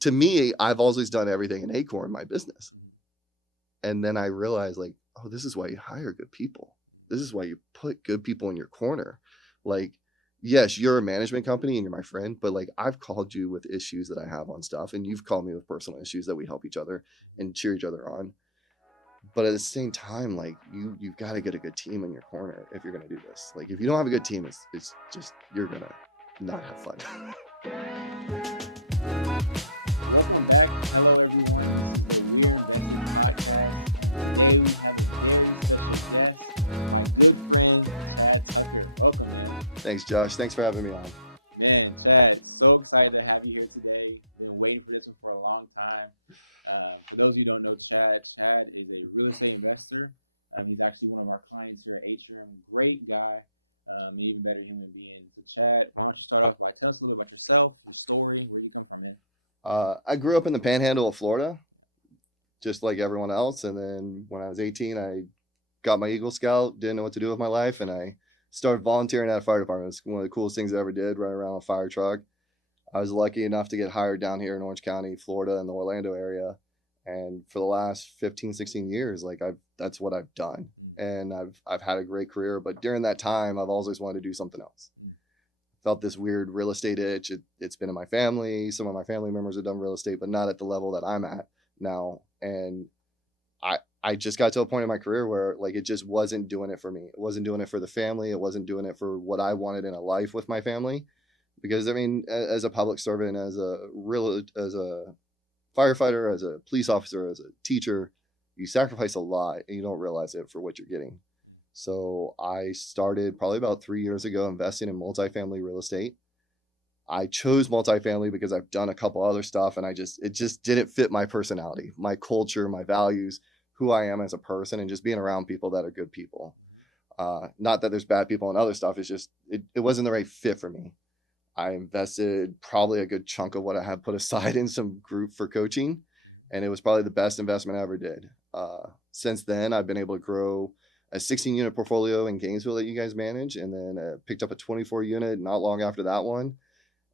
to me, I've always done everything in Acorn, my business. And then I realized like, oh, this is why you hire good people. This is why you put good people in your corner. Like, yes, you're a management company and you're my friend, but like I've called you with issues that I have on stuff, and you've called me with personal issues that we help each other and cheer each other on. But at the same time, like you've got to get a good team in your corner if you're gonna do this. Like if you don't have a good team, it's just you're gonna not have fun. Welcome back. Hello, everyone. This is the Weird Investing Podcast. Today we have a very special guest, good friend, Chad Tucker. Welcome, man. Thanks, Josh. Thanks for having me on. Man, Chad, so excited to have you here today. Been waiting for this one for a long time. For those of you who don't know Chad is a real estate investor. He's actually one of our clients here at Atrium. Great guy, even better human being. So, Chad, why don't you start off by telling us a little about yourself, your story, where you come from, man. I grew up in the Panhandle of Florida, just like everyone else. And then when I was 18, I got my Eagle Scout, didn't know what to do with my life, and I started volunteering at a fire department. It's one of the coolest things I ever did, run around a fire truck. I was lucky enough to get hired down here in Orange County, Florida, in the Orlando area. And for the last 15, 16 years, like that's what I've done. And I've had a great career, but during that time, I've always wanted to do something else. Felt this weird real estate itch. It's been in my family. Some of my family members have done real estate, but not at the level that I'm at now. And I just got to a point in my career where like it just wasn't doing it for me. It wasn't doing it for the family. It wasn't doing it for what I wanted in a life with my family. Because I mean, as a public servant, as a firefighter, as a police officer, as a teacher, you sacrifice a lot and you don't realize it for what you're getting. So I started probably about 3 years ago investing in multifamily real estate. I chose multifamily because I've done a couple other stuff and it just didn't fit my personality, my culture, my values, who I am as a person, and just being around people that are good people. Not that there's bad people and other stuff. It's just, it wasn't the right fit for me. I invested probably a good chunk of what I had put aside in some group for coaching, and it was probably the best investment I ever did. Since then, I've been able to grow a 16-unit portfolio in Gainesville that you guys manage, and then picked up a 24-unit not long after that one.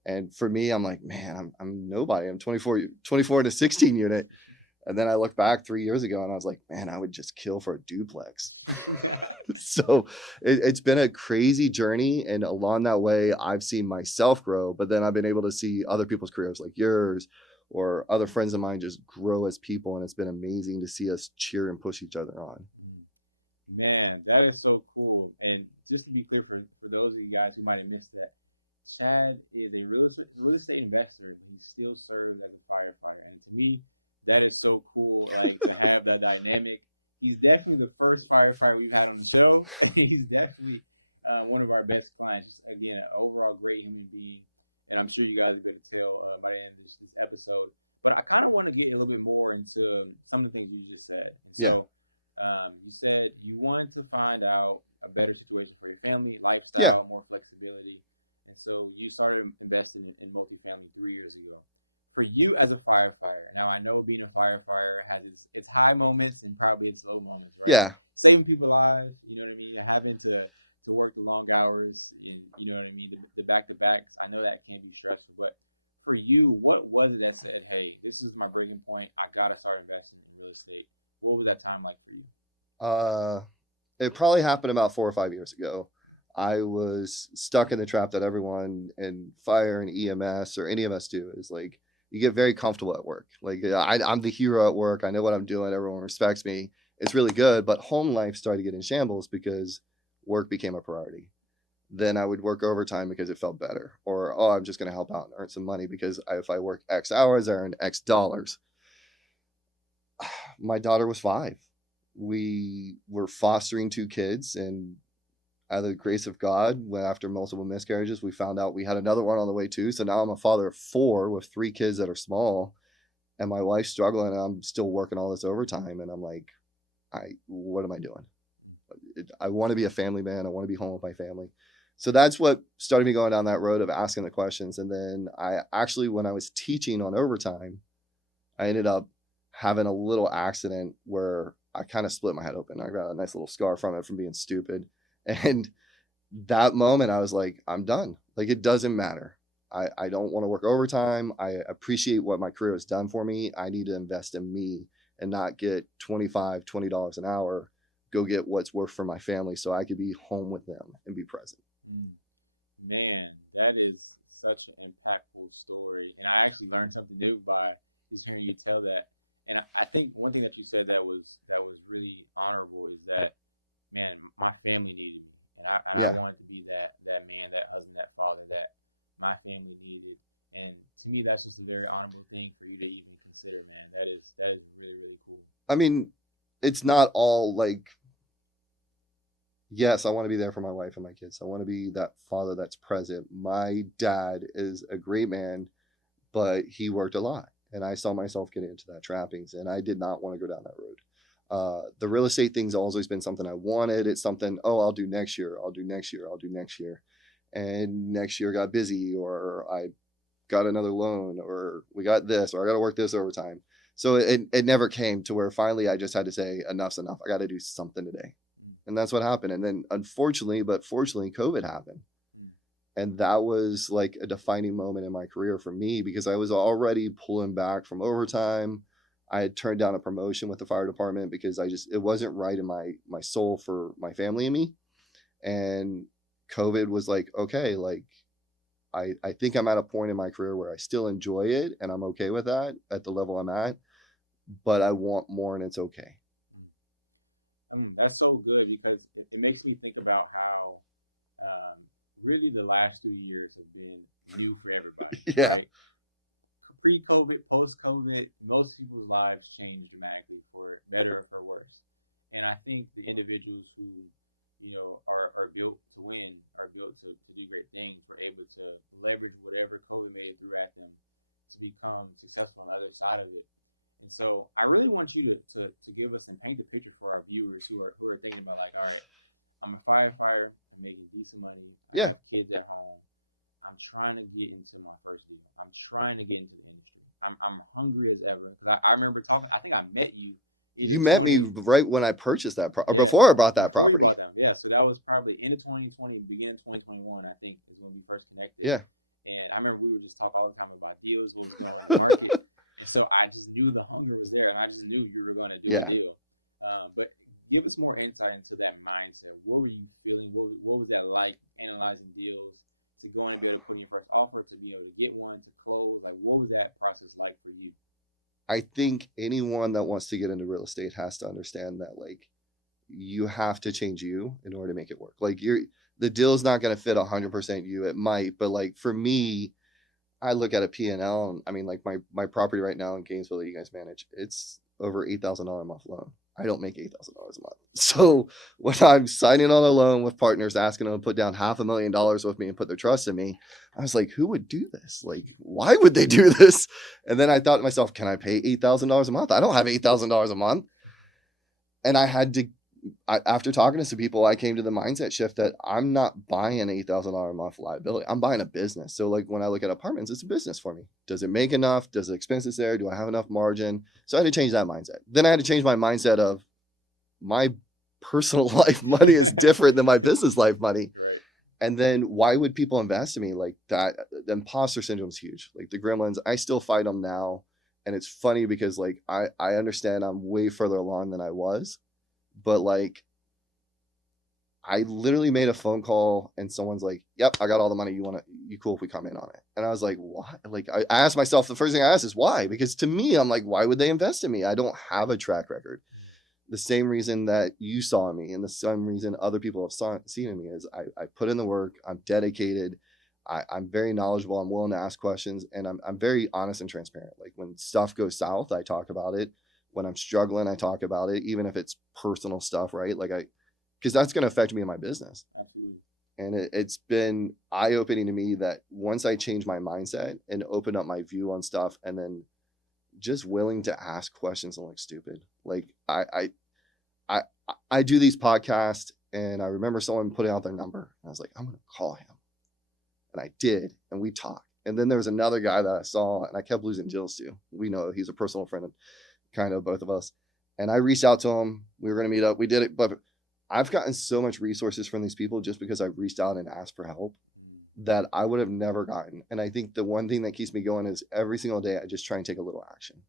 And for me, I'm like, man, I'm nobody. I'm 24 in a 16-unit. And then I look back 3 years ago and I was like, man, I would just kill for a duplex. So it's been a crazy journey. And along that way, I've seen myself grow, but then I've been able to see other people's careers like yours or other friends of mine just grow as people. And it's been amazing to see us cheer and push each other on. Man, that is so cool. And just to be clear for those of you guys who might have missed that, Chad is a real estate investor. He still serves as a firefighter. And to me, that is so cool, like, to have that dynamic. He's definitely the first firefighter we've had on the show. He's definitely one of our best clients. Just, again, an overall great human being. And I'm sure you guys are going to tell by the end of this episode. But I kind of want to get a little bit more into some of the things you just said. So, you said you wanted to find out a better situation for your family, lifestyle, more flexibility. And so you started investing in multifamily 3 years ago. For you as a firefighter, now I know being a firefighter has its high moments and probably its low moments, right? Yeah. Saving people's lives, you know what I mean? Having to work the long hours and, you know what I mean, the back-to-backs, I know that can be stressful. But for you, what was it that said, hey, this is my breaking point, I got to start investing in real estate? What was that time like for you? It probably happened about 4 or 5 years ago. I was stuck in the trap that everyone in fire and EMS or any of us do, is like, you get very comfortable at work. Like I'm the hero at work. I know what I'm doing. Everyone respects me. It's really good. But home life started to get in shambles because work became a priority. Then I would work overtime because it felt better. Or, oh, I'm just going to help out and earn some money because if I work X hours, I earn X dollars. My daughter was 5. We were fostering 2 kids, and out of the grace of God, after multiple miscarriages, we found out we had another one on the way too. So now I'm a father of 4 with 3 kids that are small, and my wife's struggling, and I'm still working all this overtime. And I'm like, what am I doing? I want to be a family man. I want to be home with my family. So that's what started me going down that road of asking the questions. And then when I was teaching on overtime, I ended up having a little accident where I kind of split my head open. I got a nice little scar from it from being stupid. And that moment I was like, I'm done. Like, it doesn't matter. I don't want to work overtime. I appreciate what my career has done for me. I need to invest in me and not get $20 an hour, go get what's worth for my family so I could be home with them and be present. Man, that is such an impactful story, and I actually learned something new by just hearing you tell that. And I think one thing that you said that was really honorable is that, man, my family needed me, and I Yeah. wanted to be that man, that husband, that father that my family needed. And to me, that's just a very honorable thing for you to even consider, man. That is really really cool. I mean, it's not all like, yes, I want to be there for my wife and my kids. I want to be that father that's present. My dad is a great man, but he worked a lot. And I saw myself getting into that trappings, and I did not want to go down that road. The real estate thing's always been something I wanted. It's something, oh, I'll do next year. I'll do next year. I'll do next year. And next year got busy, or I got another loan, or we got this, or I got to work this overtime. So it never came to where finally I just had to say, enough's enough. I got to do something today. And that's what happened. And then unfortunately, but fortunately, COVID happened. And that was like a defining moment in my career for me because I was already pulling back from overtime. I had turned down a promotion with the fire department because it wasn't right in my soul for my family and me. And COVID was like, okay, like I think I'm at a point in my career where I still enjoy it and I'm okay with that at the level I'm at, but I want more and it's okay. I mean, that's so good because it makes me think about how really the last 2 years have been new for everybody. Yeah. Right? Pre-COVID, post-COVID, most people's lives changed dramatically for better or for worse. And I think the individuals who, are built to win, are built to do great things, were able to leverage whatever COVID made it through at them to become successful on the other side of it. And so I really want you to give us and paint the picture for our viewers who are thinking about like, all right, I'm a firefighter, I'm making decent money, I Yeah. have kids at home, I'm trying to get into my first vehicle, I'm trying to get into the industry, I'm hungry as ever. I remember talking, I think I met you. You met me right when I purchased that or before I bought that property. Yeah, so that was probably end of 2020, beginning of 2021, I think, is when we first connected. Yeah. And I remember we would just talk all the time about deals, when we were talking about the market. And so I just knew the hunger was there, and I just knew you were going to do a deal. But give us more insight into that mindset. What were you feeling? What was that like analyzing deals, to go and be able to put in your first offer, to be able to get one, to close? Like, what was that process like for you? I think anyone that wants to get into real estate has to understand that like you have to change you in order to make it work. Like the deal's not going to fit 100% you. It might, but like for me, I look at a P&L and I mean like my property right now in Gainesville that you guys manage, it's over $8,000 a month loan. I don't make $8,000 a month. So when I'm signing on a loan with partners, asking them to put down $500,000 with me and put their trust in me, I was like, who would do this? Like, why would they do this? And then I thought to myself, can I pay $8,000 a month? I don't have $8,000 a month. And after talking to some people, I came to the mindset shift that I'm not buying an $8,000 a month liability. I'm buying a business. So like when I look at apartments, it's a business for me. Does it make enough? Does the expenses there? Do I have enough margin? So I had to change that mindset. Then I had to change my mindset of my personal life money is different than my business life money. Right. And then why would people invest in me like that? The imposter syndrome is huge. Like the gremlins, I still fight them now. And it's funny because like I understand I'm way further along than I was. But like, I literally made a phone call and someone's like, yep, I got all the money. You cool if we come in on it? And I was like, what? Like, I asked myself, the first thing I asked is why? Because to me, I'm like, why would they invest in me? I don't have a track record. The same reason that you saw me and the same reason other people have seen in me is I put in the work. I'm dedicated. I'm very knowledgeable. I'm willing to ask questions and I'm very honest and transparent. Like when stuff goes south, I talk about it. When I'm struggling, I talk about it, even if it's personal stuff, right? Like because that's going to affect me in my business. Absolutely. And it's been eye-opening to me that once I change my mindset and open up my view on stuff and then just willing to ask questions and look stupid. Like I do these podcasts and I remember someone putting out their number and I was like, I'm going to call him. And I did. And we talked. And then there was another guy that I saw and I kept losing deals to. We know he's a personal friend of kind of both of us. And I reached out to him. We were going to meet up. We did it. But I've gotten so much resources from these people just because I've reached out and asked for help. that I would have never gotten. And I think the one thing that keeps me going is every single day I just try and take a little action.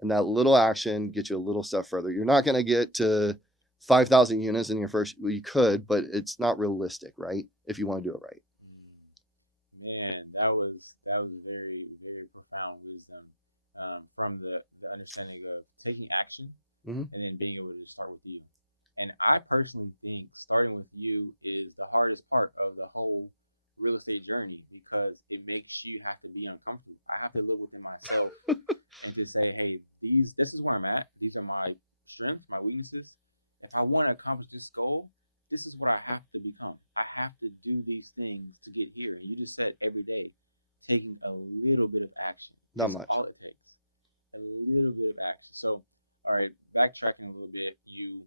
And that little action gets you a little step further. You're not going to get to 5,000 units in your first, well, you could, but it's not realistic, right? If you want to do it right. Man, that was very very profound wisdom from the understanding of taking action Mm-hmm. and then being able to start with you. And I personally think starting with you is the hardest part of the whole real estate journey because it makes you have to be uncomfortable. I have to look within myself and just say, hey, this is where I'm at. These are my strengths, my weaknesses. If I want to accomplish this goal, this is what I have to become. I have to do these things to get here. And you just said every day, taking a little bit of action. Not That's much. all it takes. A little bit of action. So, all right, backtracking a little bit, you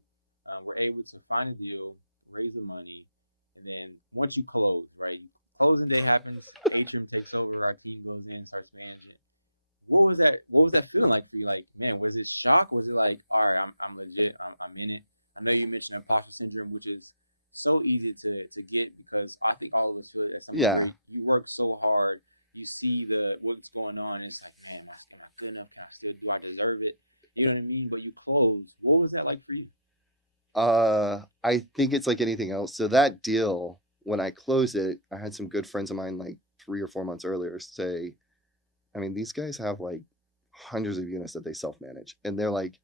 were able to find a deal, raise the money, and then once you close, right? Closing day happens, Atrium takes over, our team goes in, starts managing it. What was that? What was that feeling like for you? Like, man, was it shock? Was it like, all right, I'm legit, I'm in it? I know you mentioned imposter syndrome, which is so easy to get because I think all of us feel that. Yeah. You work so hard, you see what's going on, and it's like, man, am I good enough? Can I still do? I deserve it. You know what I mean? But you close. What was that like for you? I think it's like anything else. So that deal, when I closed it, I had some good friends of mine like 3 or 4 months earlier say, I mean, these guys have like hundreds of units that they self-manage. And they're like,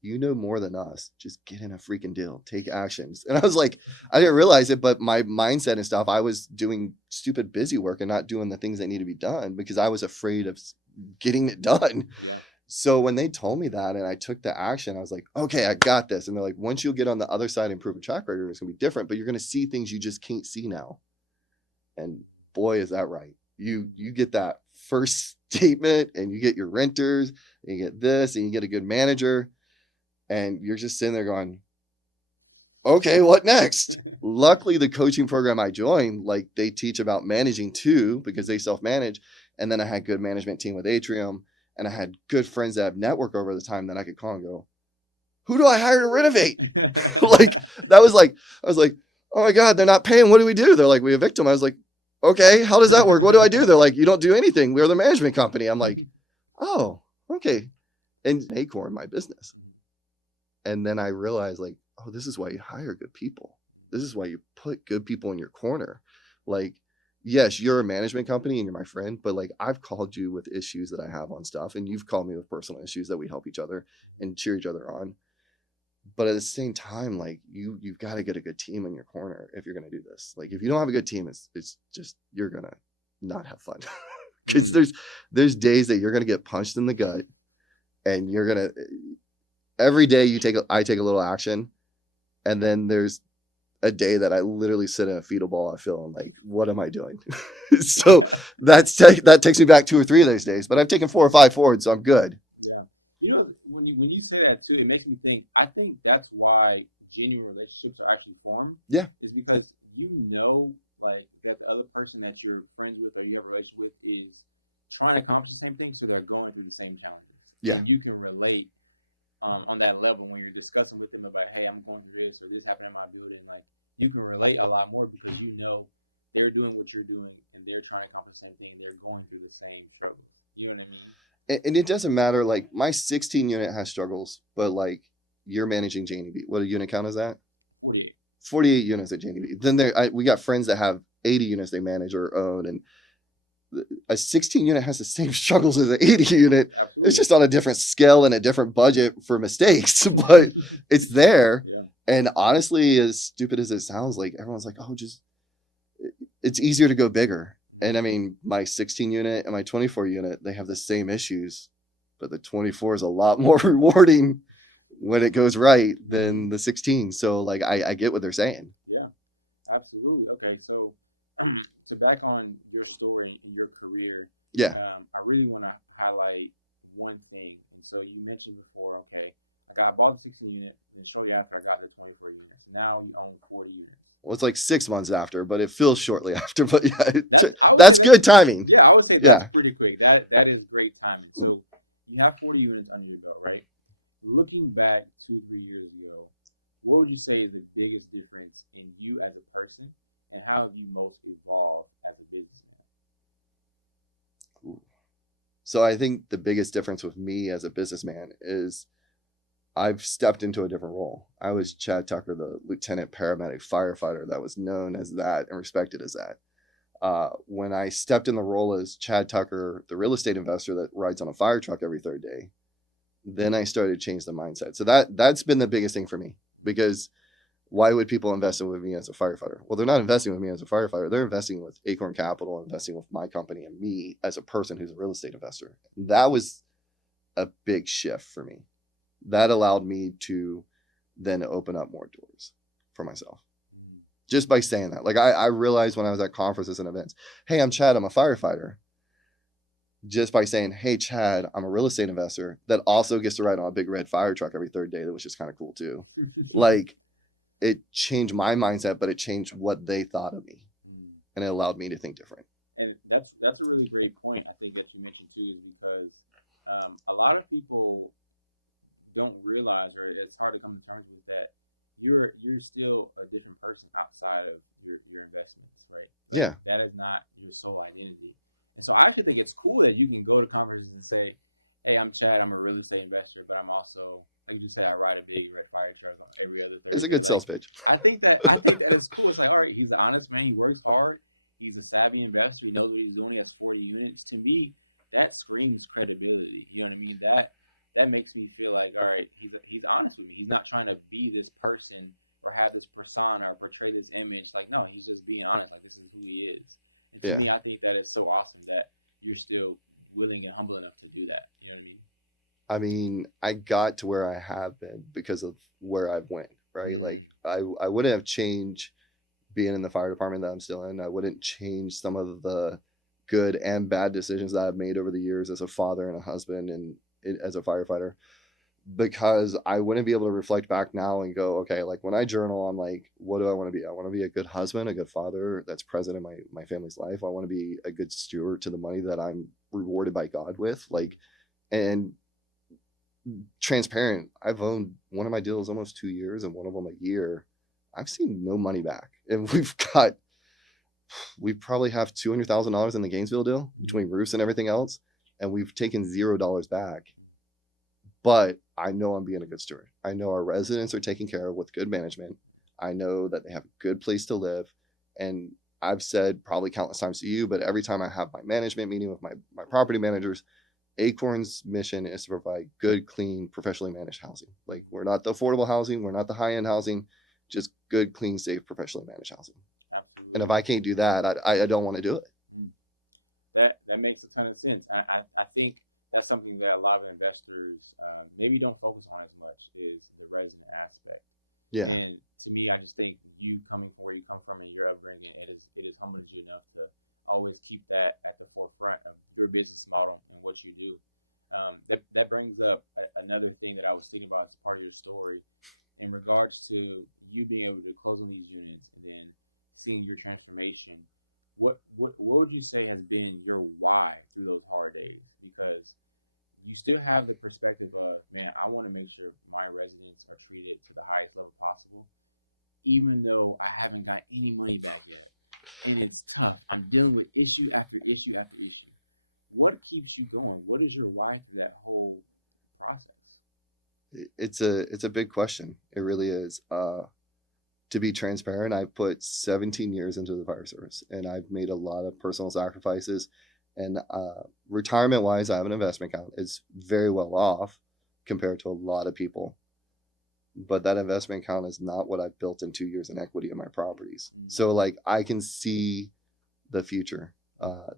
you know more than us. Just get in a freaking deal. Take actions. And I was like, I didn't realize it, but my mindset and stuff, I was doing stupid busy work and not doing the things that need to be done because I was afraid of getting it done. Yeah. So when they told me that and I took the action, I was like, okay, I got this. And they're like, once you get on the other side and improve a track record, it's gonna be different, but you're gonna see things you just can't see now. And boy, is that right. You get that first statement and you get your renters and you get this and you get a good manager and you're just sitting there going, okay, what next? Luckily, the coaching program I joined, like they teach about managing too, because they self-manage. And then I had good management team with Atrium, and I had good friends that have network over the time that I could call and go, who do I hire to renovate? Like that was like, I was like, oh my God, they're not paying. What do we do? They're like, we evict them. I was like, okay, how does that work? What do I do? They're like, you don't do anything. We're the management company. I'm like, oh, okay. And Acorn, my business. And then I realized like, oh, this is why you hire good people. This is why you put good people in your corner. Like, yes, you're a management company and you're my friend, but like I've called you with issues that I have on stuff and you've called me with personal issues that we help each other and cheer each other on. But at the same time, like you've got to get a good team in your corner if you're going to do this. Like if you don't have a good team, it's just, you're going to not have fun. Because there's days that you're going to get punched in the gut and you're going to, every day I take a little action, and then there's a day that I literally sit in a fetal ball. I feel I'm like, what am I doing? So that takes me back 2 or 3 of those days, but I've taken 4 or 5 forward, so I'm good. Yeah. You know, when you say that too, it makes me think. I think that's why genuine relationships are actually formed. Yeah. Is because you know, like that the other person that you're friends with or you have a relationship with is trying to accomplish the same thing, so they're going through the same challenges. Yeah. And you can relate on that level when you're discussing with them about, hey, I'm going through this or this happened in my building. Like you can relate a lot more because you know they're doing what you're doing and they're trying to accomplish the same thing. They're going through the same struggle. You know what I mean? And it doesn't matter. Like my 16 unit has struggles, but like you're managing Janie B. What a unit count is that? 48. 48 units at Janie B. Then we got friends that have 80 units they manage or own, and a 16 unit has the same struggles as an 80 unit. Absolutely. It's just on a different scale and a different budget for mistakes, but it's there. Yeah. And honestly, as stupid as it sounds, like everyone's like, oh, it's easier to go bigger. And I mean, my 16 unit and my 24 unit, they have the same issues, but the 24 is a lot more rewarding when it goes right than the 16. So like, I get what they're saying. Yeah, absolutely. Okay. So to back on your story and your career, Yeah. I really want to highlight one thing. And so you mentioned before, okay, I bought the 16 unit, and shortly after I got the 24 units. Now we own 40 units. Well, it's like 6 months after, but it feels shortly after. But yeah, That's that's good timing. Yeah, I would say Yeah. that's pretty quick. That is great timing. So you have 40 units under your belt, right? Looking back 2-3 years ago, what would you say is the biggest difference in you as a person and how have you most evolved as a businessman? Ooh. So I think the biggest difference with me as a businessman is I've stepped into a different role. I was Chad Tucker, the lieutenant paramedic firefighter that was known as that and respected as that. When I stepped in the role as Chad Tucker, the real estate investor that rides on a fire truck every third day, then I started to change the mindset. So that's been the biggest thing for me, because why would people invest in with me as a firefighter? Well, they're not investing with me as a firefighter. They're investing with Acorn Capital, investing with my company and me as a person who's a real estate investor. That was a big shift for me. That allowed me to then open up more doors for myself. Just by saying that. Like I realized when I was at conferences and events, hey, I'm Chad, I'm a firefighter. Just by saying, hey, Chad, I'm a real estate investor that also gets to ride on a big red fire truck every third day, which is kind of cool too. Like, it changed my mindset, but it changed what they thought of me. And it allowed me to think different. And that's a really great point, I think, that you mentioned too, because a lot of people don't realize, or it's hard to come to terms with, that you're still a different person outside of your investments, right? Yeah. That is not your sole identity. And so I think it's cool that you can go to conferences and say, hey, I'm Chad, I'm a real estate investor, but I'm also, like you say, I ride a big red fire truck every other Thursday. It's a good sales pitch. I think that's cool. It's like, all right, he's an honest man, he works hard, he's a savvy investor, he knows what he's doing, he has 40 units. To me, that screams credibility. You know what I mean? That makes me feel like, all right, he's honest with me. He's not trying to be this person or have this persona or portray this image. Like, no, he's just being honest. Like, this is who he is. And to me, I think that is so awesome that you're still willing and humble enough to do that. You know what I mean? I got to where I have been because of where I've went, right? Like I wouldn't have changed being in the fire department that I'm still in. I wouldn't change some of the good and bad decisions that I've made over the years as a father and a husband and as a firefighter, because I wouldn't be able to reflect back now and go, okay, like when I journal, I'm like, what do I want to be? I want to be a good husband, a good father that's present in my family's life. I want to be a good steward to the money that I'm rewarded by God with. Like, and transparent, I've owned one of my deals almost 2 years and one of them a year. I've seen no money back. And we probably have $200,000 in the Gainesville deal between roofs and everything else. And we've taken $0 back. But I know I'm being a good steward. I know our residents are taken care of with good management. I know that they have a good place to live. And I've said probably countless times to you, but every time I have my management meeting with my property managers, Acorn's mission is to provide good, clean, professionally managed housing. Like, we're not the affordable housing, we're not the high-end housing, just good, clean, safe, professionally managed housing. Absolutely. And if I can't do that, I don't want to do it. That makes a ton of sense. I think that's something that a lot of investors maybe don't focus on as much, is the resident aspect. Yeah. And to me, I just think you coming from where you come from and your upbringing, it is humbles you enough to always keep that at the forefront of your business model and what you do. That brings up another thing that I was thinking about as part of your story in regards to you being able to close on these units and then seeing your transformation. What would you say has been your why through those hard days? Because you still have the perspective of, man, I want to make sure my residents are treated to the highest level possible, even though I haven't got any money back yet. And it's tough. I'm dealing with issue after issue after issue. What keeps you going? What is your why through that whole process? It's a big question. It really is. To be transparent, I've put 17 years into the fire service, and I've made a lot of personal sacrifices. And retirement wise, I have an investment account. It's very well off compared to a lot of people. But that investment account is not what I've built in 2 years in equity in my properties. So like, I can see the future.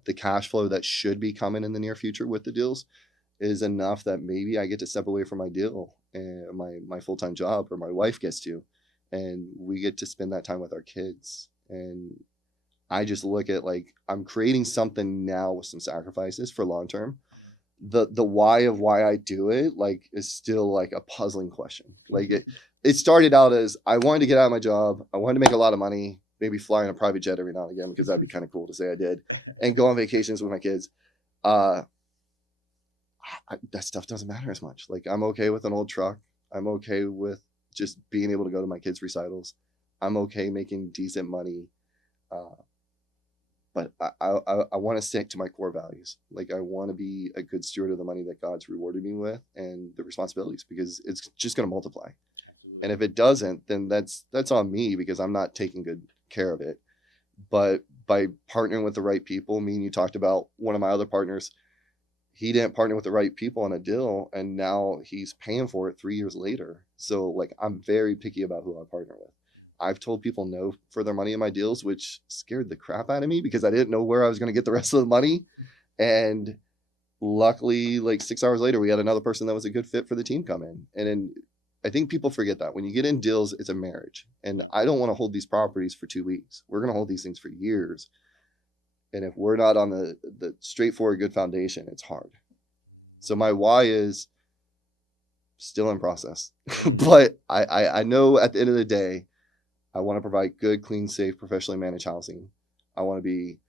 The cash flow that should be coming in the near future with the deals is enough that maybe I get to step away from my deal and my full-time job, or my wife gets to, and we get to spend that time with our kids. And I just look at, like, I'm creating something now with some sacrifices for long term. The why of why I do it, like, is still like a puzzling question. Like, it started out as I wanted to get out of my job. I wanted to make a lot of money, maybe fly in a private jet every now and again, because that'd be kind of cool to say I did, and go on vacations with my kids. That stuff doesn't matter as much. Like, I'm okay with an old truck. I'm okay with just being able to go to my kids' recitals. I'm okay making decent money. Uh, but I want to stick to my core values. Like I want to be a good steward of the money that God's rewarded me with and the responsibilities because it's just going to multiply. And if it doesn't, then that's on me because I'm not taking good care of it. But by partnering with the right people, me and you talked about one of my other partners, he didn't partner with the right people on a deal and now he's paying for it 3 years later. So like I'm very picky about who I partner with. I've told people no for their money in my deals, which scared the crap out of me because I didn't know where I was going to get the rest of the money. And luckily, like 6 hours later, we had another person that was a good fit for the team come in. And then I think people forget that when you get in deals, it's a marriage. And I don't want to hold these properties for 2 weeks. We're going to hold these things for years. And if we're not on the straightforward good foundation, it's hard. So my why is still in process. But I know at the end of the day, I want to provide good, clean, safe, professionally managed housing. I want to be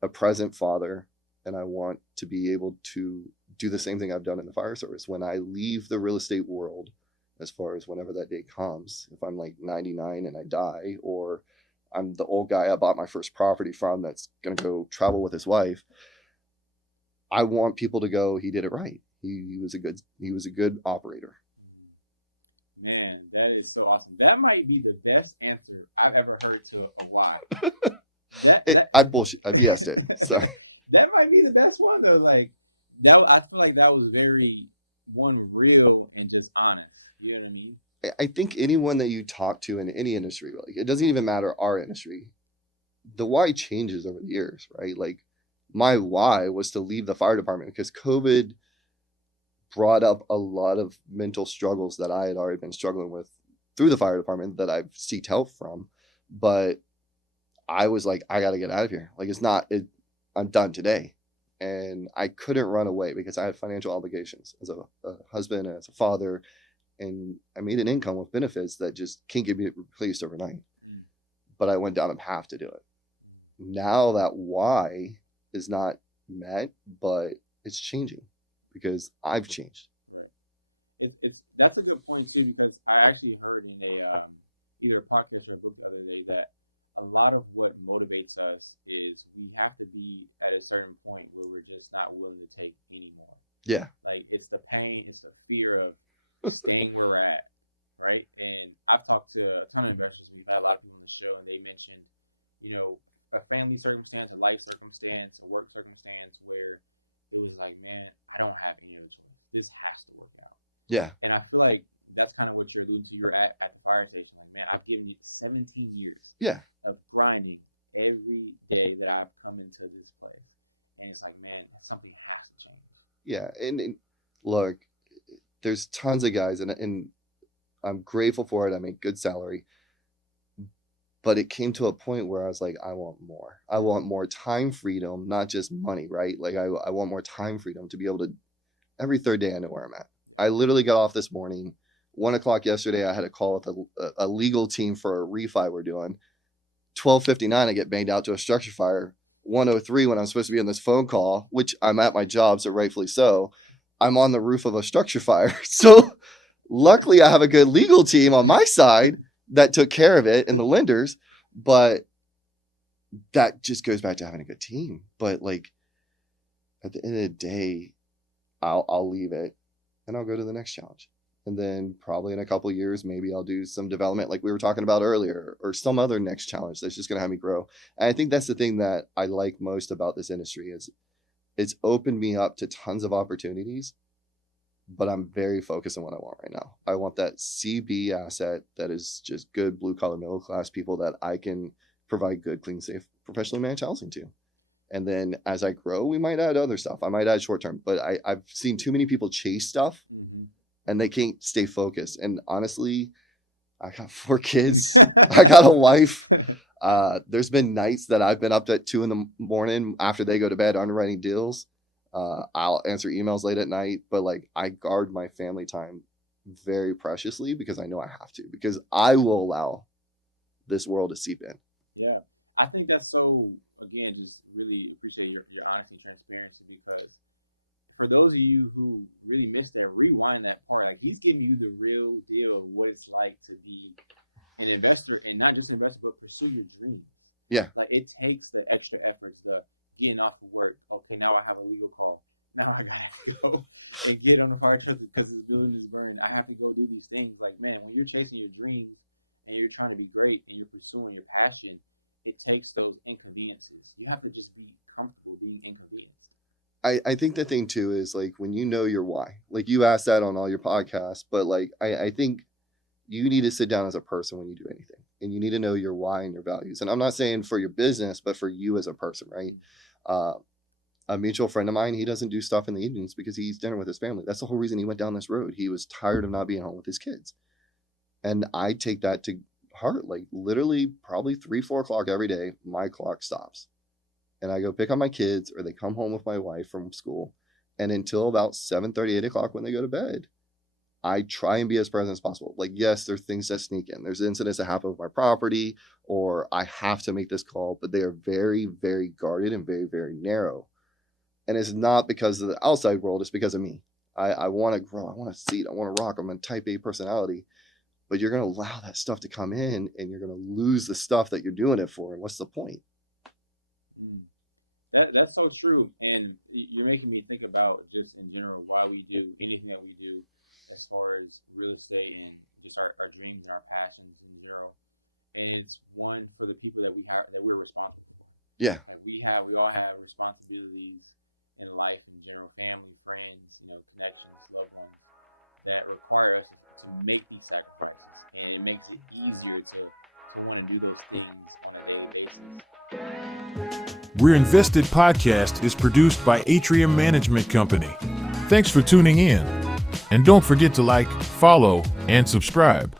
a present father, and I want to be able to do the same thing I've done in the fire service. When I leave the real estate world, as far as whenever that day comes, if I'm like 99 and I die, or I'm the old guy I bought my first property from that's going to go travel with his wife, I want people to go, he did it right. He was a good operator. Man, that is so awesome. That might be the best answer I've ever heard to a why. I bullshit. I BS'd it. Sorry. That might be the best one though. Like that, I feel like that was very real and just honest. You know what I mean? I think anyone that you talk to in any industry, like it doesn't even matter our industry, the why changes over the years, right? Like my why was to leave the fire department because COVID brought up a lot of mental struggles that I had already been struggling with through the fire department that I've sought help from. But I was like, I got to get out of here. Like I'm done today. And I couldn't run away because I had financial obligations as a husband, as a father, and I made an income with benefits that just can't get me replaced overnight. But I went down a path to do it. Now that why is not met, but it's changing because I've changed. Right. It's that's a good point too because I actually heard in a either a podcast or a book the other day that a lot of what motivates us is we have to be at a certain point where we're just not willing to take anymore. Yeah. Like it's the pain, it's the fear of staying where we're at, right? And I've talked to a ton of investors. We've had a lot of people on the show, and they mentioned, a family circumstance, a life circumstance, a work circumstance where it was like, man, I don't have any other choice. This has to work out. Yeah. And I feel like that's kind of what you're alluding to. You're at the fire station. Like, man, I've given it 17 years of grinding every day that I've come into this place. And it's like, man, something has to change. Yeah. And look, there's tons of guys, and I'm grateful for it. I make good salary. But it came to a point where I was like, I want more. I want more time freedom, not just money, right? Like I want more time freedom to be able to, every third day I know where I'm at. I literally got off this morning, 1:00 yesterday, I had a call with a legal team for a refi we're doing. 12:59, I get banged out to a structure fire. 1:03 when I'm supposed to be on this phone call, which I'm at my job, so rightfully so, I'm on the roof of a structure fire. So luckily I have a good legal team on my side that took care of it and the lenders, but that just goes back to having a good team. But like at the end of the day, I'll leave it and I'll go to the next challenge. And then probably in a couple of years, maybe I'll do some development like we were talking about earlier, or some other next challenge that's just going to have me grow. And I think that's the thing that I like most about this industry is it's opened me up to tons of opportunities, but I'm very focused on what I want right now. I want that CB asset that is just good blue collar middle class people that I can provide good, clean, safe, professionally managed housing to. And then as I grow, we might add other stuff. I might add short term, but I've seen too many people chase stuff and they can't stay focused. And honestly, I got 4 kids. I got a wife. There's been nights that I've been up at 2 a.m. after they go to bed underwriting deals. I'll answer emails late at night, but like I guard my family time very preciously because I know I have to, because I will allow this world to seep in. Yeah. I think that's so, again, just really appreciate your honesty and transparency, because for those of you who really missed that, rewind that part. Like he's giving you the real deal of what it's like to be an investor, and not just investor, but pursue your dreams. Yeah. Like it takes the extra effort, the getting off of work. Okay, now I have a legal call. Now I gotta go and get on the fire truck because the building is burned. I have to go do these things. Like, man, when you're chasing your dreams and you're trying to be great and you're pursuing your passion, it takes those inconveniences. You have to just be comfortable being inconvenienced. I think the thing too is like when you know your why, like you ask that on all your podcasts, but like I think you need to sit down as a person when you do anything and you need to know your why and your values. And I'm not saying for your business, but for you as a person, right? Uh, a mutual friend of mine, he doesn't do stuff in the evenings because he eats dinner with his family. That's the whole reason he went down this road. He was tired of not being home with his kids. And I take that to heart, like literally probably 3, 4 o'clock every day, my clock stops. And I go pick up my kids or they come home with my wife from school. And until about 7:30, 8 o'clock when they go to bed, I try and be as present as possible. Like, yes, there's things that sneak in. There's incidents that happen with my property, or I have to make this call, but they are very, very guarded and very, very narrow. And it's not because of the outside world, it's because of me. I want to grow, I want to seed, I want to rock. I'm a type A personality, but you're going to allow that stuff to come in and you're going to lose the stuff that you're doing it for. And what's the point? That's so true. And you're making me think about just in general why we do anything that we do as far as real estate and just our dreams and our passions in general. And it's one for the people that we have that we're responsible for. Yeah. Like we all have responsibilities in life in general, family, friends, connections, loved ones that require us to make these sacrifices. And it makes it easier to want to do those things on a daily basis. We're Invested Podcast is produced by Atrium Management Company. Thanks for tuning in. And don't forget to like, follow, and subscribe.